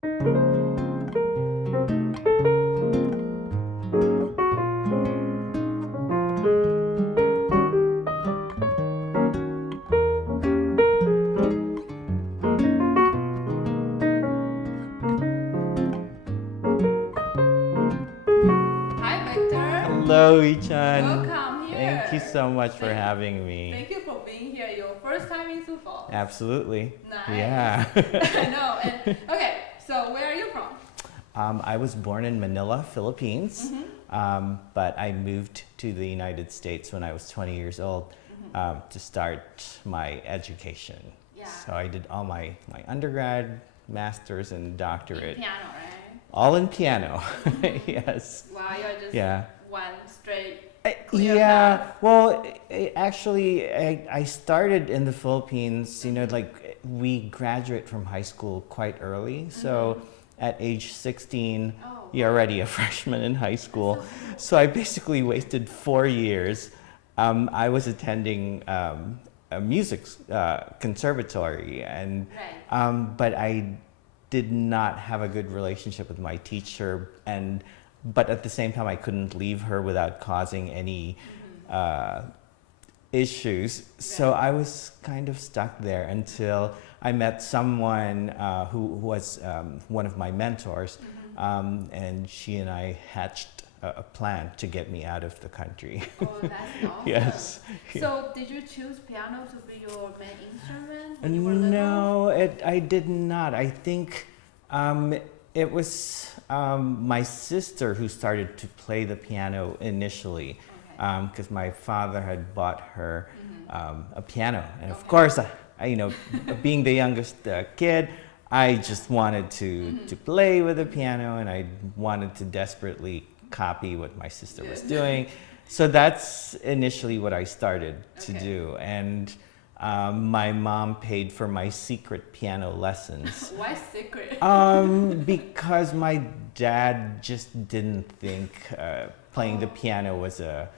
Hello, Yi-Chun. Welcome here. Thank you so much for having me. Thank you for being here. Your first time in Sioux Falls. Absolutely. Nice. Yeah. I know. And, okay, so where are you from? I was born in Manila, Philippines, but I moved to the United States when I was 20 years old to start my education. Yeah. So I did all my undergrad, master's, and doctorate. In piano, right? All in piano. Yes. Wow, you're just one straight. Yeah, well, actually, I started in the Philippines, you know, like we graduate from high school quite early. So at age 16, you're already a freshman in high school. So I basically wasted 4 years. I was attending a music conservatory, and but I did not have a good relationship with my teacher, but at the same time I couldn't leave her without causing any issues. So I was kind of stuck there until I met someone who was one of my mentors, and she and I hatched a plan to get me out of the country. Oh, that's awesome. Yes. So did you choose piano to be your main instrument? No, I did not. I think it was my sister who started to play the piano initially, because my father had bought her a piano. And of course, you know, being the youngest kid, I just wanted to play with the piano, and I wanted to desperately copy what my sister was doing. So that's initially what I started to do. And my mom paid for my secret piano lessons. Why secret? Because my dad just didn't think playing the piano was a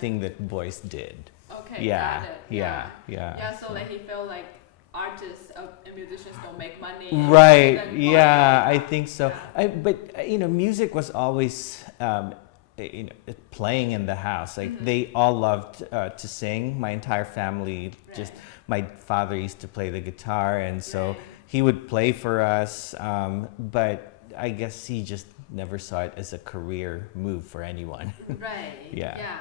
thing that boys did. Okay, Yeah, got it. yeah. Yeah, so like he felt like artists and musicians don't make money. Right, yeah, I think so. But, you know, music was always, you know, playing in the house. Like, they all loved to sing. My entire family, just, my father used to play the guitar, and so he would play for us, but I guess he just never saw it as a career move for anyone. Right, Yeah.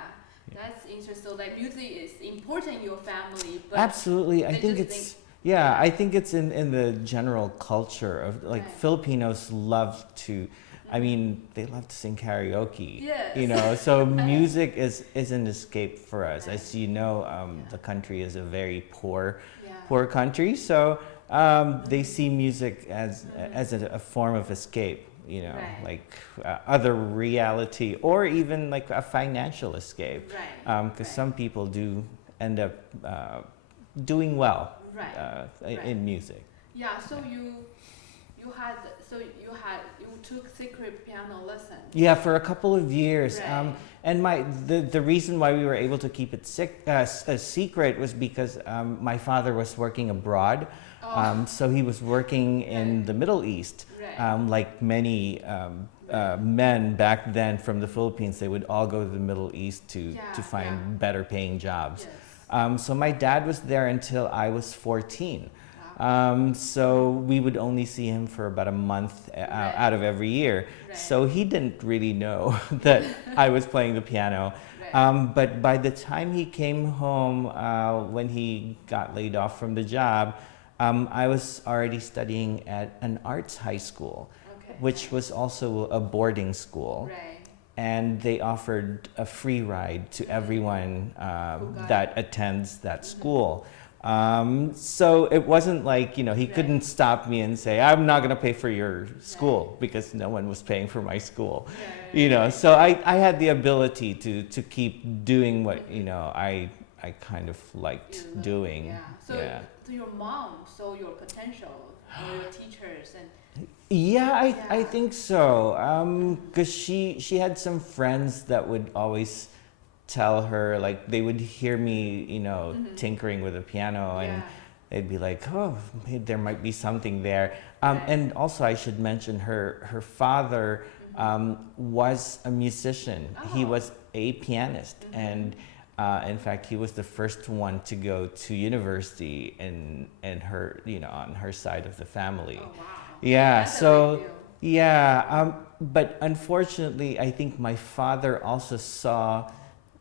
That's interesting. So, like, music is important in your family, but absolutely, I think it's... Yeah, I think it's in the general culture of, like, Filipinos love to, I mean, they love to sing karaoke. Yes. You know, so music is an escape for us. As you know, the country is a very poor country, so they see music as a form of escape. You know, like other reality, or even like a financial escape. Because some people do end up doing well. In music. Yeah, so you took secret piano lessons. Yeah, for a couple of years. And the reason why we were able to keep it a secret was because my father was working abroad. So he was working in the Middle East. Like many men back then from the Philippines, they would all go to the Middle East to find better paying jobs. So my dad was there until I was 14. So we would only see him for about a month out of every year. So he didn't really know that I was playing the piano. But by the time he came home, when he got laid off from the job, I was already studying at an arts high school, which was also a boarding school. And they offered a free ride to everyone that attends that school. So it wasn't like, you know, he couldn't stop me and say, I'm not going to pay for your school, because no one was paying for my school. You know, so I had the ability to keep doing what, you know, I kind of liked doing. So your mom saw your potential, or your teachers, and I think so, because she had some friends that would always tell her, like, they would hear me, you know, tinkering with the piano, and they'd be like, oh, maybe there might be something there. And also I should mention her father was a musician. He was a pianist, and in fact, he was the first one to go to university in her, on her side of the family. Oh, wow. Yeah, That's a so big deal. yeah, but unfortunately, I think my father also saw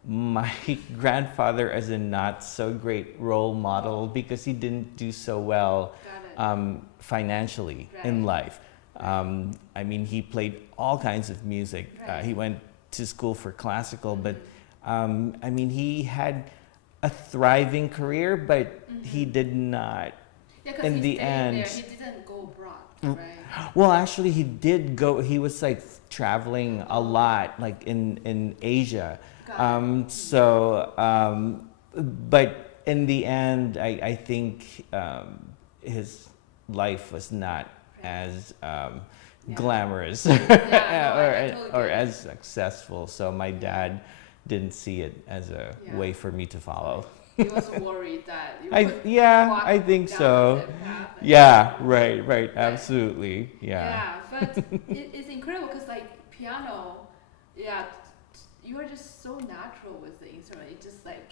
my grandfather as a not so great role model because he didn't do so well Got it. financially Right. in life. I mean, he played all kinds of music. Right. He went to school for classical, but I mean, he had a thriving career, but he did not. Yeah, 'cause in he the stayed end- there. He didn't go abroad, right? Well, actually, he did go. He was like traveling a lot, like in Asia. Got But in the end, I think Right. his life was not as Yeah. glamorous no, I totally or get it. as successful. So my dad didn't see it as a Yeah. way for me to follow. He was worried that you I would yeah, walk I think down so. that path and- Yeah, right, absolutely, yeah. Yeah, but it's incredible because like piano, yeah, you are just so natural with the instrument. It's just like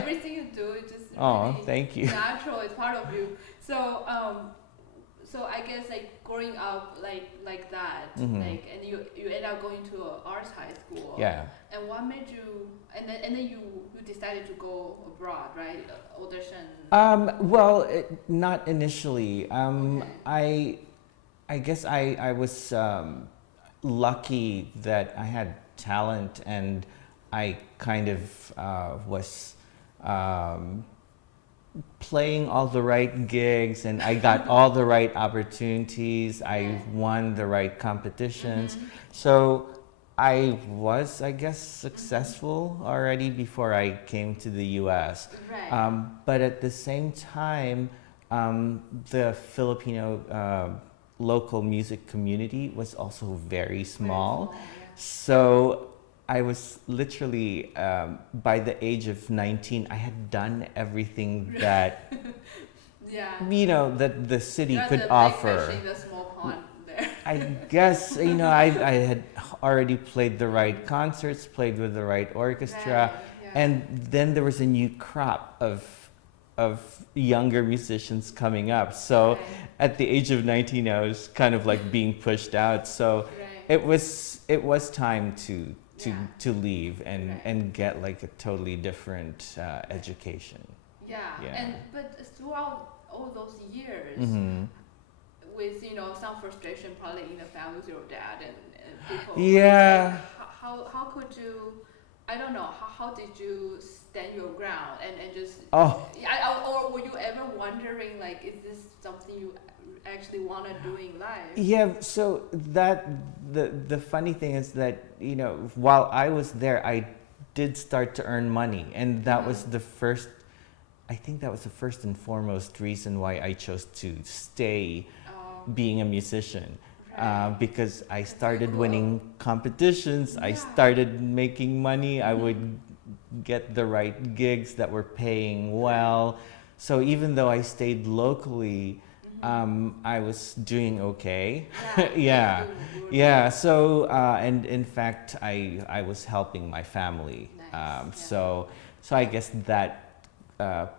everything you do, it just Oh, really thank you. natural. It's part of you. So I guess like growing up like that, like and you end up going to an arts high school. Yeah. And what made you? And then you decided to go abroad, right? Audition. Well, not initially. Okay. I guess I was lucky that I had talent, and I kind of was playing all the right gigs, and I got all the right opportunities. I won the right competitions. So I was, I guess, successful already before I came to the US. Right. But at the same time, the Filipino local music community was also very small. Yeah. So I was literally, by the age of 19, I had done everything that, Yeah. that the city You're could the big offer. fish in the small pond there. I guess, I had already played the right concerts, played with the right orchestra, Right, yeah. and then there was a new crop of younger musicians coming up. So Right. at the age of 19, I was kind of like being pushed out. So Right. it was time to leave Right. and get like a totally different education. Yeah. Yeah. But throughout all those years, Mhm. with some frustration probably in the family with your dad and people. Yeah. Like, how could you? I don't know. How did you stand your ground and just? Oh. Or were you ever wondering like, is this something you actually want to do in life? Yeah, so the funny thing is that, while I was there, I did start to earn money, and that was the first, I think that was the first and foremost reason why I chose to stay being a musician. Right. Because I very started cool. winning competitions, I Yeah. started making money, I would get the right gigs that were paying well. So even though I stayed locally, I was doing okay. Yeah. Yeah, so, and in fact, I was helping my family. Nice, So I guess that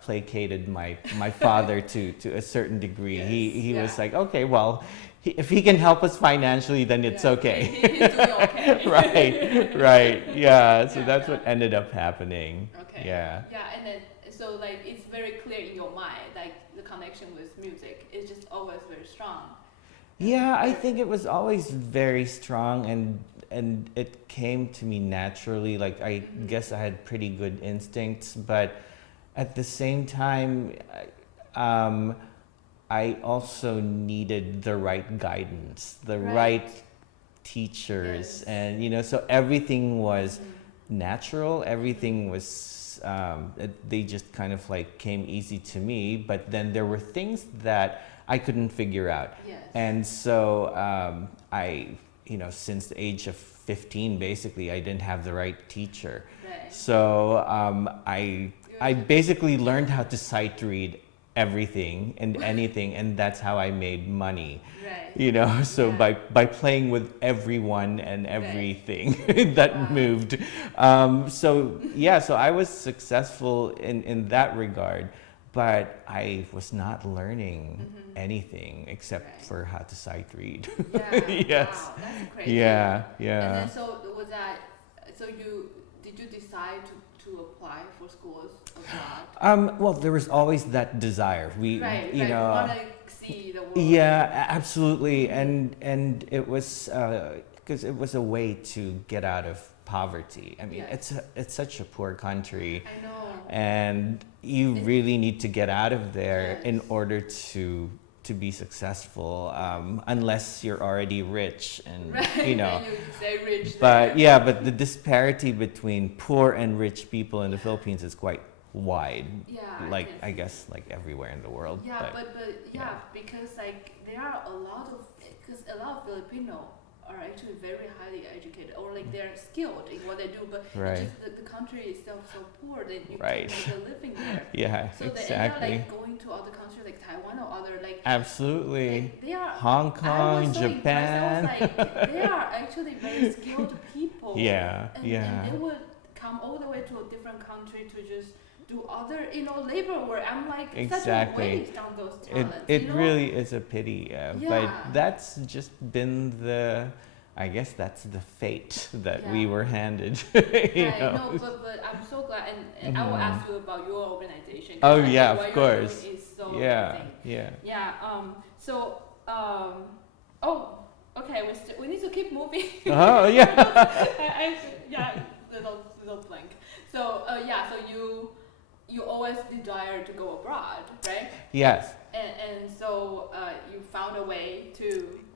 placated my father to a certain degree. Yes, He yeah. was like, okay, well, if he can help us financially, then it's Yeah, okay. He's doing okay. Right, yeah. So Yeah, that's yeah. what ended up happening. Okay. Yeah. Yeah, and then so like it's very clear in your mind, like the connection with music is just always very strong. Yeah, I think it was always very strong, and it came to me naturally. Like I guess I had pretty good instincts, but at the same time, I also needed the right guidance, the right teachers, Yes. and so everything was natural. Everything was they just kind of like came easy to me. But then there were things that I couldn't figure out. Yes. And so I, since the age of 15, basically, I didn't have the right teacher. Right. So I basically learned how to sight read everything and anything, and that's how I made money. Right. You know, so Yeah. by playing with everyone and everything that Wow. moved. So I was successful in that regard, but I was not learning anything except for how to sight read. Yeah. Yes. Wow, that's crazy. Yeah. And then so was that, so did you decide to apply for schools abroad? Well, there was always that desire. You know, want to see the world. yeah, absolutely, and it was because it was a way to get out of poverty. I mean, it's such a poor country, I know. and you really need to get out of there in Yes. order to be successful, unless you're already rich and Right. you know. And you stay rich But there. but the disparity between poor and rich people in the Philippines is quite wide. Yeah. Like can I see. guess like everywhere in the world. Yeah, but yeah. because like there are a lot of Filipino are actually very highly educated, or like they're skilled in what they do, but Right. it's just the country itself so poor that you Right. can make a living there. Yeah, So they end exactly. up like going to other countries like Taiwan or other like Absolutely. they are. Hong I Kong, was so Japan. impressed. I was like, they are actually very skilled people. Yeah, and, yeah. And they would come all the way to a different country to just do other, labor work. I'm like, such a Exactly. waste on those It talents. it you know? really is a pity, but Yeah. that's just been I guess that's the fate that we Yeah. were handed. you Right, know? no, but I'm so glad, and I will Mhm. ask you about your organization. 'cause Oh, I think yeah, of what you're course. doing is so Yeah, amazing. yeah. Yeah. So. Okay. We need to keep moving. Oh, yeah. Little blank. So So you always desire to go abroad, right? Yes. And so you found a way to.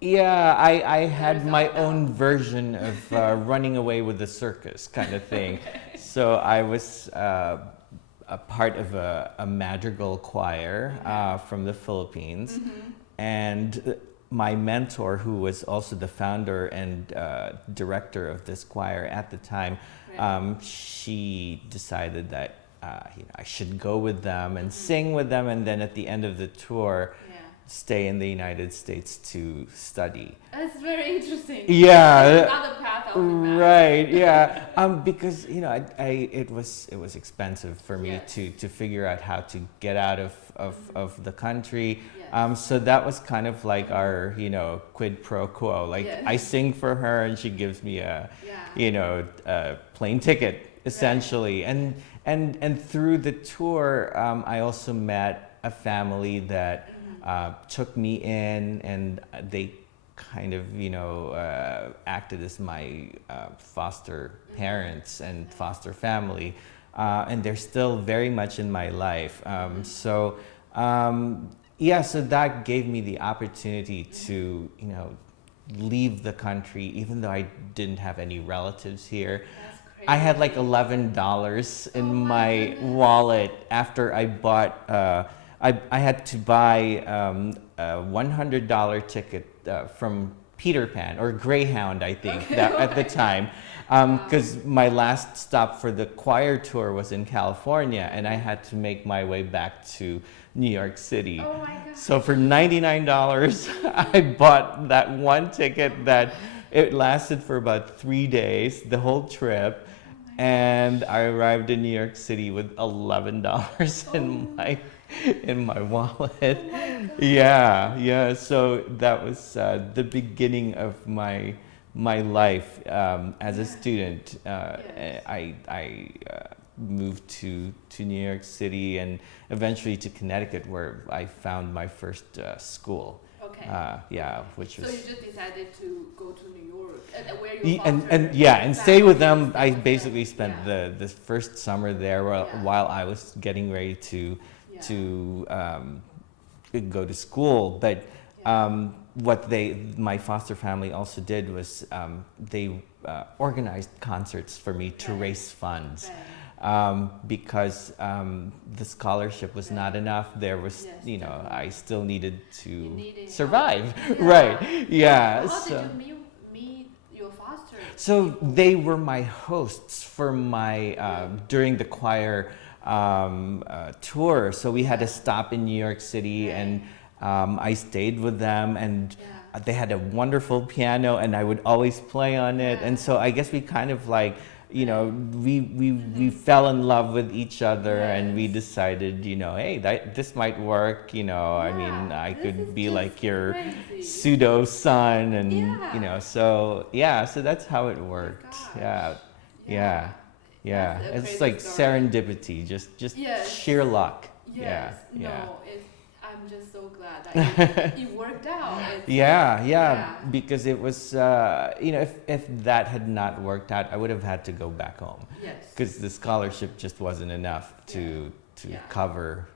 Yeah, I had There's my that own version of running away with the circus kind of thing. So I was a part of a madrigal choir from the Philippines, and my mentor, who was also the founder and director of this choir at the time, she decided that I should go with them and sing with them, and then at the end of the tour, stay in the United States to study. That's very interesting. Yeah. Another path of imagination. Right. Yeah. Because it was expensive for me Yes. to figure out how to get out of the country. Yes. So that was kind of like our quid pro quo. Like Yes. I sing for her and she gives me a a plane ticket essentially. And through the tour, I also met a family that took me in, and they kind of acted as my foster parents and foster family, and they're still very much in my life. So that gave me the opportunity to leave the country, even though I didn't have any relatives here. That's crazy. I had like $11 in Oh my my goodness. wallet after I bought. I had to buy a $100 ticket from Peter Pan or Greyhound, I think, at the time, because my last stop for the choir tour was in California, and I had to make my way back to New York City. Oh my God. So for $99, I bought that one ticket that it lasted for about 3 days, the whole trip. And I arrived in New York City with $11 in my wallet. Oh my God. Yeah. So that was the beginning of my life as a student. Yes. I moved to New York City and eventually to Connecticut, where I found my first school. Okay. Which So was. you just decided to go to New York, where you And stay with them. I basically spent yeah. the first summer there while I was getting ready to go to school. But what my foster family also did was they organized concerts for me to raise funds. Because the scholarship was not enough. There was, I still needed to survive. Help. Right. Yeah. How So, did you meet your foster? so they were my hosts for my during the choir tour, so we had to stop in New York City, and I stayed with them, and they had a wonderful piano, and I would always play on it, and so I guess we kind of like, you know, we fell in love with each other, and we decided, you know, hey, this might work, you know. I mean, I could be like your pseudo son, and you know, so so that's how it worked. Yeah. It's like serendipity, just sheer luck. Yes. I'm just so glad that it worked out. Because it was, you know, if that had not worked out, I would have had to go back home. Yes. Because the scholarship just wasn't enough to cover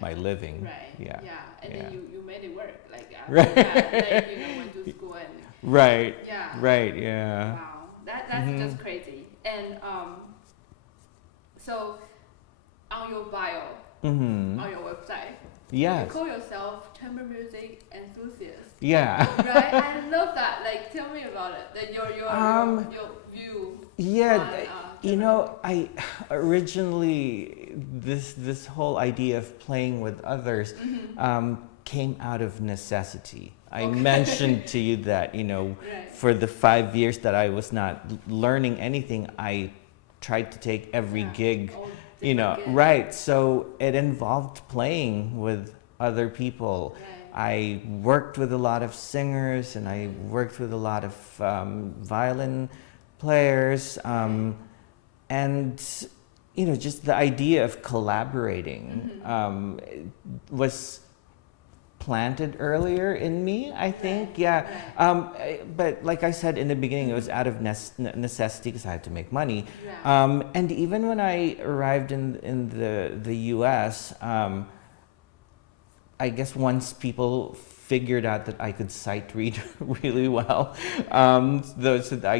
my living. Right. And then you made it work. Like, right. Like, you know, went to school and. Right. Yeah. Right. Yeah. Wow. That's just crazy. And so on your bio, on your website. Yes. You call yourself chamber music enthusiast. Yeah. Right? I love that. Like, tell me about it. That your view. Yeah, on, you know, I originally this whole idea of playing with others came out of necessity. I mentioned to you that, you know, for the 5 years that I was not learning anything, I tried to take every gig. You know, right. So it involved playing with other people. I worked with a lot of singers, and I worked with a lot of violin players. And, you know, just the idea of collaborating was planted earlier in me, I think. But like I said in the beginning, it was out of necessity because I had to make money. And even when I arrived in the US, I guess once people figured out that I could sight read really well, so I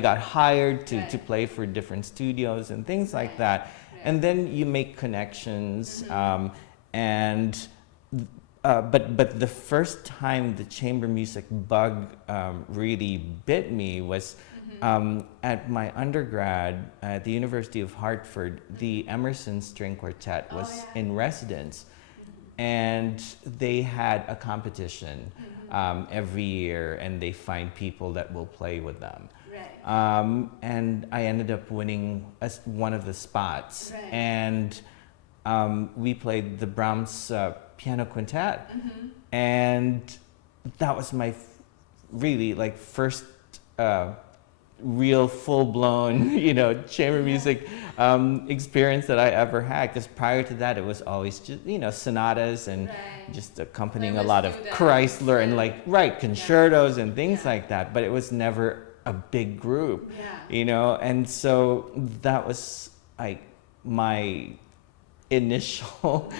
got hired to play for different studios and things like that. And then you make connections, but the first time the chamber music bug really bit me was at my undergrad at the University of Hartford. The Emerson String Quartet was in residence, and they had a competition every year, and they find people that will play with them. And I ended up winning one of the spots, and we played the Brahms piano quintet, and that was my really like first real full-blown, you know, chamber music experience that I ever had. Because prior to that, it was always just, you know, sonatas and just accompanying a lot of Chrysler and like concertos and things like that. But it was never a big group, you know. And so that was like my initial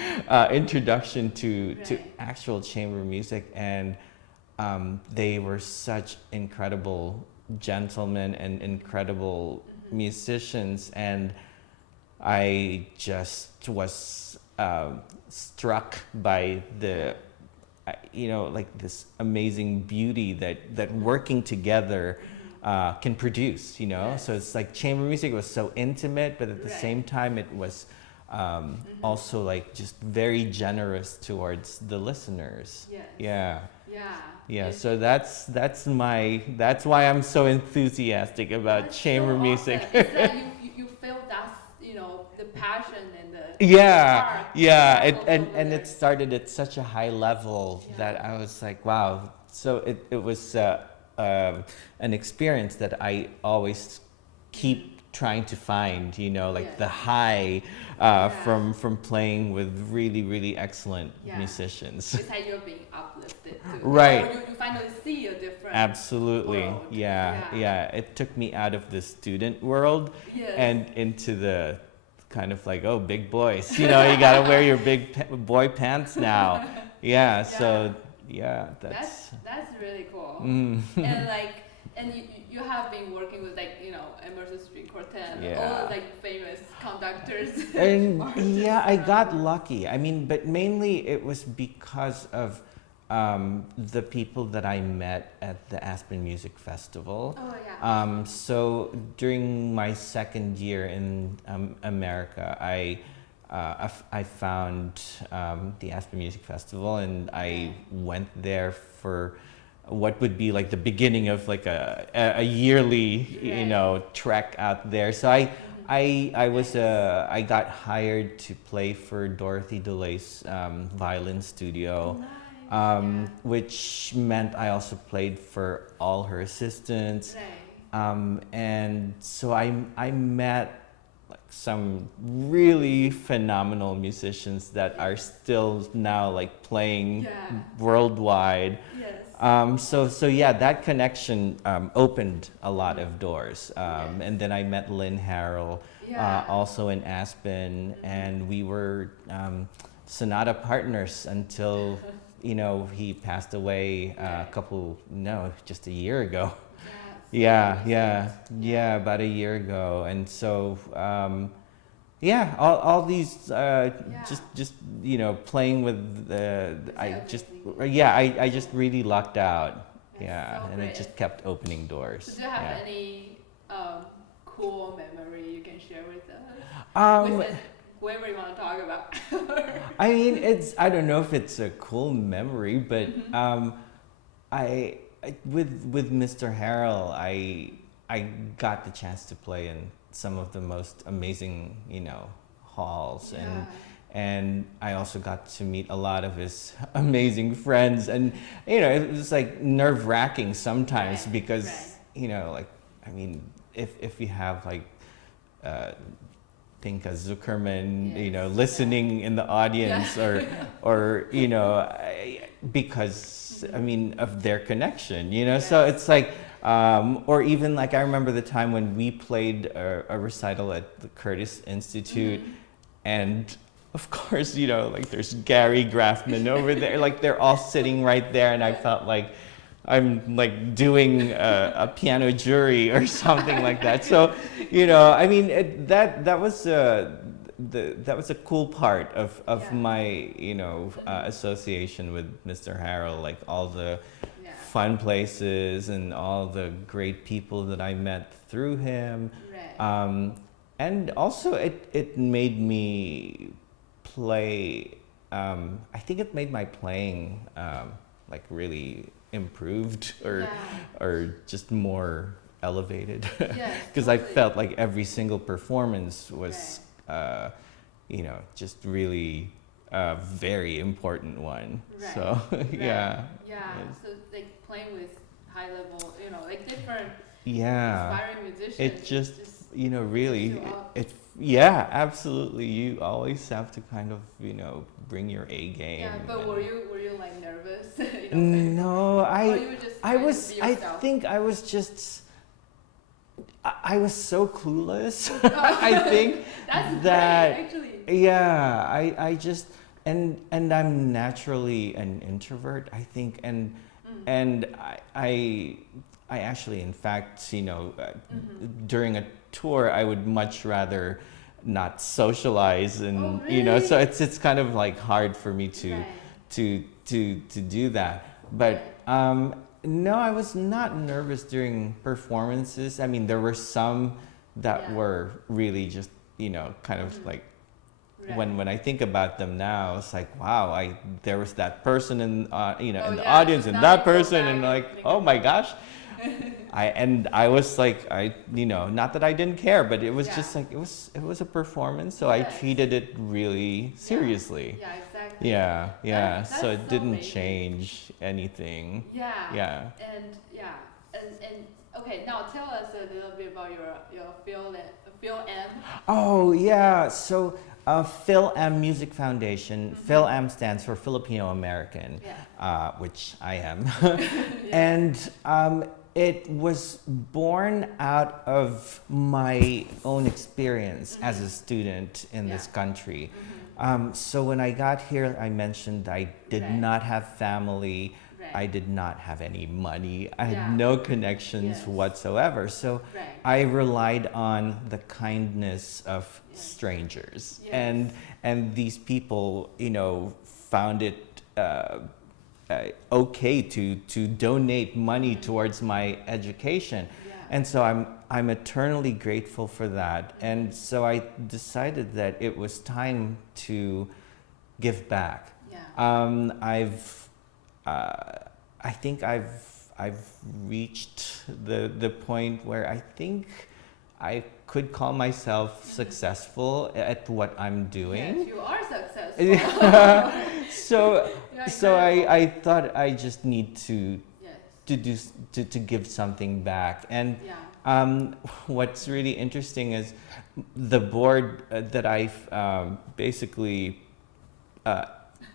introduction to actual chamber music, and they were such incredible gentlemen and incredible musicians, and I just was struck by the you know, like this amazing beauty that working together can produce, you know. So it's like chamber music was so intimate, but at the same time it was also like just very generous towards the listeners. So that's why I'm so enthusiastic about chamber music. It's like you feel that, you know, the passion and the and it started at such a high level that I was like, wow. So it was an experience that I always keep trying to find, you know, like the high from playing with really excellent musicians. It's like you're being uplifted too. Right. You finally see a different world. It took me out of the student world and into the kind of like, oh, big boys, you know, you gotta wear your big boy pants now. So that's really cool. And you have been working with, like, you know, Emerson String Quartet, all like famous conductors. And I got lucky. I mean, but mainly it was because of the people that I met at the Aspen Music Festival. Oh, yeah. So during my second year in America, I found the Aspen Music Festival, and I went there for what would be like the beginning of like a yearly, you know, trek out there. So I got hired to play for Dorothy DeLay's violin studio, which meant I also played for all her assistants, and so I met like some really phenomenal musicians that are still now like playing worldwide. So yeah, that connection opened a lot of doors. And then I met Lynn Harrell, also in Aspen, and we were sonata partners until, you know, he passed away just a year ago. About a year ago. And so all these just you know, playing with I just really lucked out. And it just kept opening doors. So do you have any cool memory you can share with us? With whoever you want to talk about. I mean, I don't know if it's a cool memory, but with Mr. Harrell, I got the chance to play in some of the most amazing, you know, halls, and I also got to meet a lot of his amazing friends, and you know, it was like nerve-wracking sometimes because you know, like, I mean, if you have like Pinka Zuckerman, you know, listening in the audience, or you know, because I mean of their connection, you know, so it's like. Or even like I remember the time when we played a recital at the Curtis Institute, and of course, you know, like there's Gary Graffman over there, like they're all sitting right there, and I felt like I'm like doing a piano jury or something like that. So, you know, I mean, that was a cool part of my, you know, association with Mr. Harrell, like all the fun places and all the great people that I met through him. And also it made me play, I think it made my playing like really improved or just more elevated. Because I felt like every single performance was, you know, just really a very important one. So, So like playing with high level, you know, like different inspiring musicians. It just you know, really, absolutely. You always have to kind of, you know, bring your A game. Yeah, but were you like nervous? You know, No, I think I was just. I was so clueless. I think that's that great, actually. I just and I'm naturally an introvert, I think, and I actually, in fact, you know, during a tour, I would much rather not socialize, and you know, so it's kind of like hard for me to do that. But no, I was not nervous during performances. I mean, there were some that were really just, you know, kind of like. When I think about them now, it's like, wow, there was that person in you know, in the audience, and that person, and like, oh my gosh, I was like, you know, not that I didn't care, but it was just like it was a performance, so I treated it really seriously. Yeah, exactly. That's so it didn't change anything. And okay, now tell us a little bit about your FilAm. Oh yeah, so. FilAm Music Foundation. FilAm stands for Filipino American, which I am. And it was born out of my own experience as a student in this country. So when I got here, I mentioned I did not have family. I did not have any money. I had no connections whatsoever. So I relied on the kindness of strangers. And these people, you know, found it okay to donate money towards my education. Yeah. And so I'm eternally grateful for that. And so I decided that it was time to give back. Yeah. I think I've reached the point where I think I could call myself successful at what I'm doing. Yes, you are successful. So I thought I just need to Yes. to give something back. And Yeah. what's really interesting is the board that I've basically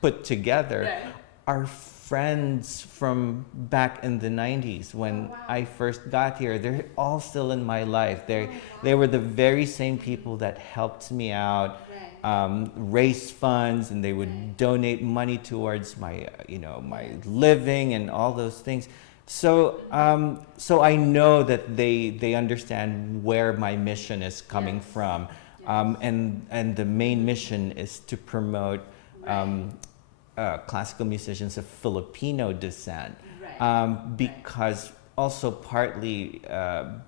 put together Right. are friends from back in the 90s when Oh, wow. I first got here. They're all still in my life. Oh, They wow. were the very same people that helped me out, Right. raise funds, and they would Right. donate money towards my, my living and all those things. So, so I know that they understand where my mission is coming Yes. from, Yes. and the main mission is to promote Right. classical musicians of Filipino descent, Right. because also partly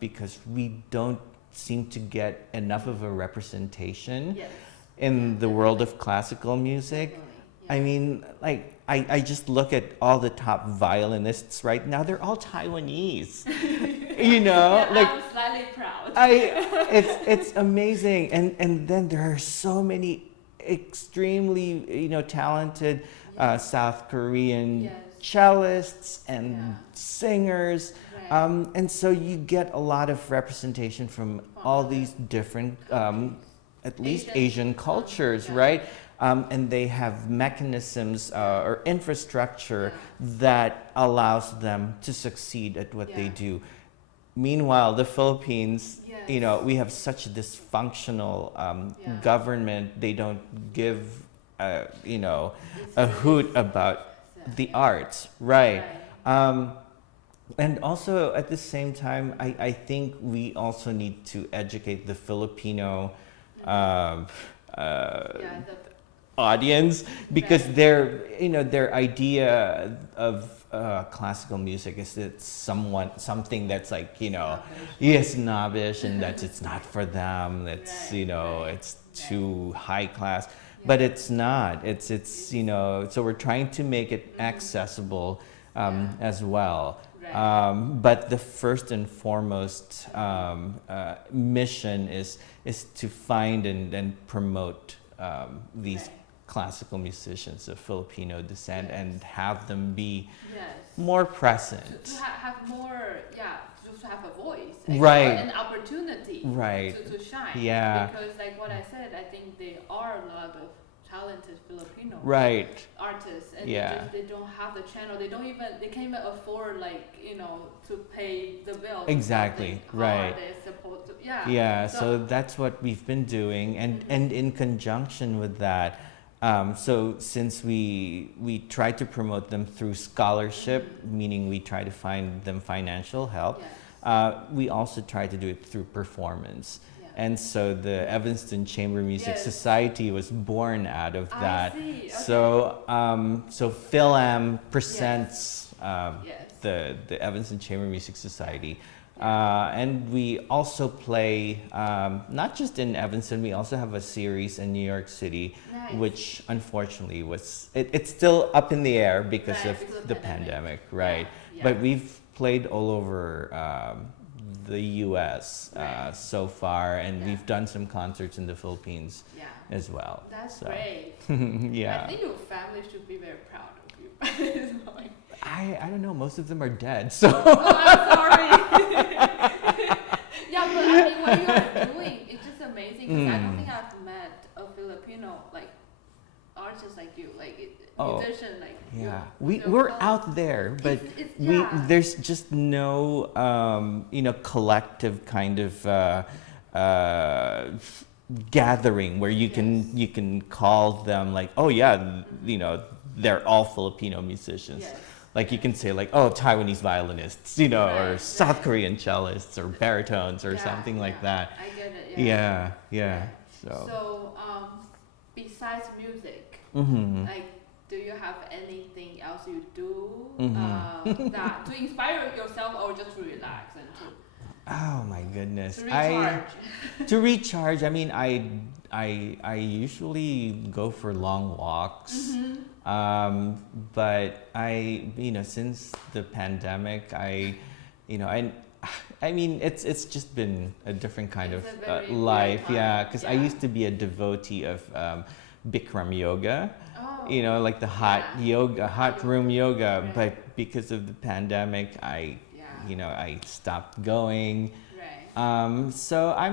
because we don't seem to get enough of a representation Yes. in the world of classical music. Definitely. I mean, like, I just look at all the top violinists right now, they're all Taiwanese. Yeah, Like, I'm slightly proud. it's amazing. And then there are so many extremely, talented South Korean Yes. cellists and Yeah. singers. Right. And so you get a lot of representation from all other these different, at least Asian, Asian cultures, yeah. right? And they have mechanisms or infrastructure that allows them to succeed at what they Yeah. do. Meanwhile, the Philippines, Yes. we have such a dysfunctional Yeah. government. They don't give, a It's hoot really about sad. the Yeah. arts, right? Right. And also at the same time, I think we also need to educate the Filipino Yeah, audience, because Right. their idea of classical music is it's something that's like, yes, snobbish, and that it's not for them. It's Right. it's too high class, but it's not. It's so we're trying to make it accessible as well. Right. But the first and foremost mission is to find and promote these classical musicians of Filipino descent and have them be Yes. more To present. have more, just to have a voice. Right. An opportunity. Right. To shine. Yeah. Because like what I said, I think there are a lot of talented Filipino Right. artists, and Yeah. they don't have the channel. They can't even afford to pay the bill. Exactly. Right. They're supposed to. Yeah, so that's what we've been doing, and in conjunction with that, so since we try to promote them through scholarship, meaning we try to find them financial help, Yes. we also try to do it through performance. Yeah. And so the Evanston Chamber Music Yes. Society was born out of that. I see. Okay. So FilAm presents Yes. the Evanston Chamber Music Society. And we also play, not just in Evanston, we also have a series in New York City, Nice. which unfortunately it's still up in the air because Right, of because of the pandemic. right? Yeah. But we've played all over the US Right. so far, and Yeah. we've done some concerts in the Philippines Yeah. as well. That's So, great. yeah. I think your family should be very proud of you. I don't know, most of them are dead, so. Oh, I'm sorry. Yeah, but I mean, what you are doing, it's just amazing because I don't think I've met a Filipino artist like you, musician like you. Yeah, with your we're talent. out there, but It's- there's just no collective kind of gathering where you can call them like, oh yeah, they're all Filipino musicians. Yes. Like you can say like, oh, Taiwanese violinists, or Right, South right. Korean cellists or baritones or Yeah, something like yeah. that. I get it. Yeah. So, besides music, Mhm. do you have anything else you do Mm-hmm. that to inspire yourself or just to relax and to Oh my goodness. to recharge? To recharge, I mean, I usually go for long walks. Mm-hmm. But since the pandemic, I mean, it's just been a different kind It's of a very life, weird yeah. time, Because I yeah. used to be a devotee of Bikram yoga, Oh. like the hot Yeah. yoga, hot room yoga. Right. But because of the pandemic, I stopped going. Right. So I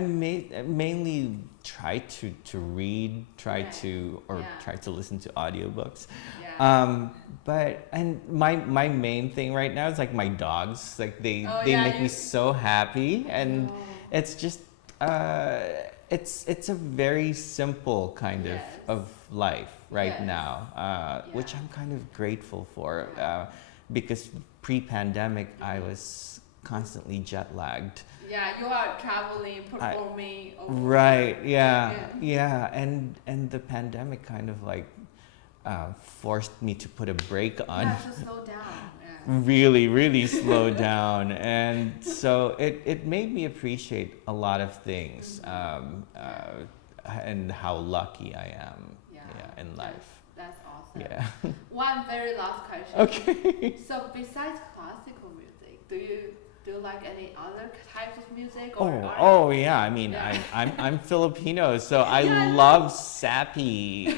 mainly try to read, try Right. to Yeah. try to listen to audiobooks. Yeah. But my main thing right now is like my dogs. Like they make me you- so happy, and Oh. it's just it's a very simple kind Yes. of life right Yes. now, which I'm kind of grateful for, because pre-pandemic I was constantly jet lagged. Yeah, you are traveling, performing. Right. Yeah. Yeah. Yeah. And the pandemic kind of like forced me to put a break on. Yeah, to slow down. Yeah. Really, really slow down, and so it made me appreciate a lot of things, and how lucky I am, in life. That's awesome. Yeah. One very last question. Okay. So besides classical music, do you like any other types of music or art? Oh yeah. I mean, Yeah. I'm Filipino, so I Yeah. love sappy,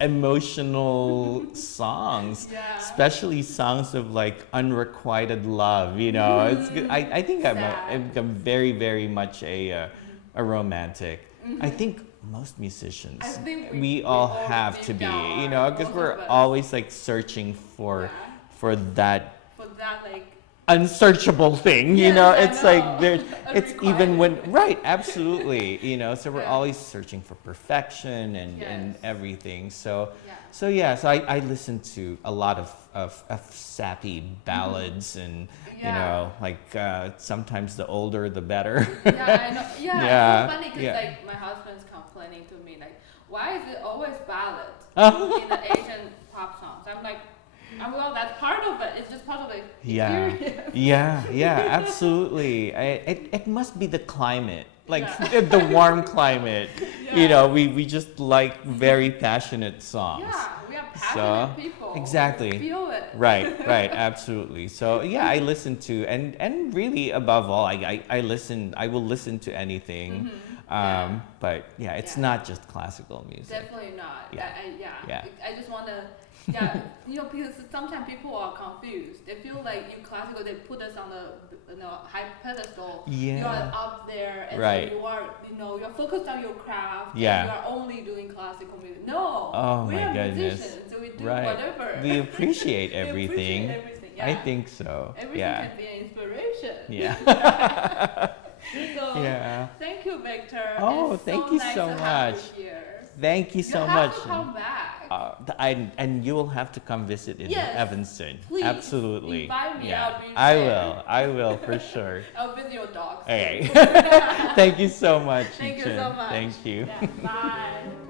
emotional songs. Yeah. Especially songs of like unrequited love, It's good. I think Sad. I'm very, very much a romantic. I think most musicians, I think we all all have deep to be, down, because most we're of us. always like searching for that For that, like. unsearchable thing, Yes, I it's like know. there, it's even when Unrequited. right, absolutely, so we're Yeah. always searching for perfection and Yes. everything. So Yeah. so I listen to a lot of sappy ballads, and Yeah. like sometimes the older the better. Yeah, I know. Yeah, Yeah, it's so funny because yeah. like my husband's complaining to me like, why is it always ballad Oh. in the Asian pop songs? I'm like, well, that's part of it. It's just part of the Yeah. experience. Yeah, absolutely. It must be the climate, like Yeah. the warm climate. Yeah. We just like very passionate songs. Yeah, we are passionate So, people. exactly. We feel it. Right, absolutely. So yeah, I listen to and really above all, I will listen to anything. Yeah. But yeah, it's Yeah. not just classical music. Definitely not. Yeah. Yeah. I just want to, because sometimes people are confused. They feel like you classical, they put us on the high pedestal. Yeah. You are up there, and Right. so you are, you're focused on your craft. Yeah. And you are only doing classical music. No. Oh, we my are goodness. musicians, so we do Right. whatever. We appreciate We everything. appreciate everything. I Yeah. think so. Everything Yeah. can be an inspiration. Yeah. So Yeah. thank you, Victor. Oh, It's thank so you nice so to have much. you here. Thank you so you have much. to come back. And you will have to come visit in Yes, Evanston. please, Absolutely. invite me, Yeah. I'll be I there. will. I will for sure. I'll visit your dogs. Okay. Thank you so much. Thank you Yi-Chun. so much. Thank you. Yeah, bye.